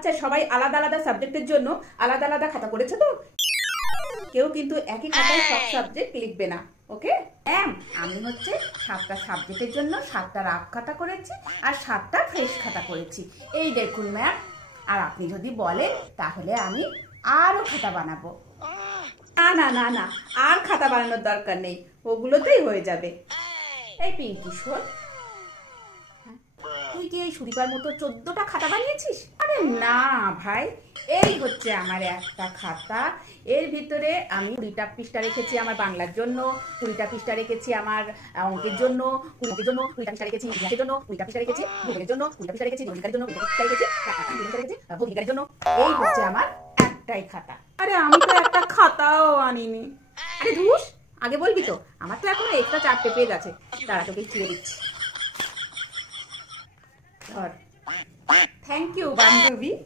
আচ্ছা, সবাই আলাদা আলাদা সাবজেক্টের জন্য আলাদা আলাদা খাতা করেছে তো? কেউ কিন্তু একই খাতায় সব সাবজেক্ট লিখবে না, ওকে? ম্যাম, আমি হচ্ছে 7টা সাবজেক্টের জন্য 7টা রাফ খাতা করেছি আর 7টা ফ্রেশ খাতা করেছি। এই দেখুন ম্যাম, আর আপনি যদি বলেন তাহলে আমি আরো খাতা বানাবো। না না না না, আর খাতা বানানোর দরকার নেই, ওগুলোতেই হয়ে যাবে। এই পিঙ্কি শোন, তুই কি এই সুদীপার মতো 14টা খাতা বানিয়েছিস? আরে না ভাই, এই হচ্ছে আমার একটা খাতা। এর ভিতরে আমি 20টা পৃষ্ঠা রেখেছি আমার বাংলার জন্য, 20টা পৃষ্ঠা রেখেছি আমার অঙ্কের জন্য, 20টার জন্য 20টা পৃষ্ঠা রেখেছি ইতিহাসের জন্য, 20টা পৃষ্ঠা রেখেছি ভূগোলের জন্য, 20টা পৃষ্ঠা রেখেছি দৈনিকের জন্য, 20টা পৃষ্ঠা রেখেছি ভৌতিকের জন্য। এই হচ্ছে আমার একটাই খাতা। আরে আমি তো একটা খাতাও আনিনি। আরে ধুস, আগে বলবি তো, আমার তো এখনো এক্সট্রা 4টে পেজ আছে, তারা তোকে ছিঁড়ে দিচ্ছি। ধর। থ্যাংক ইউ বান্ধবী।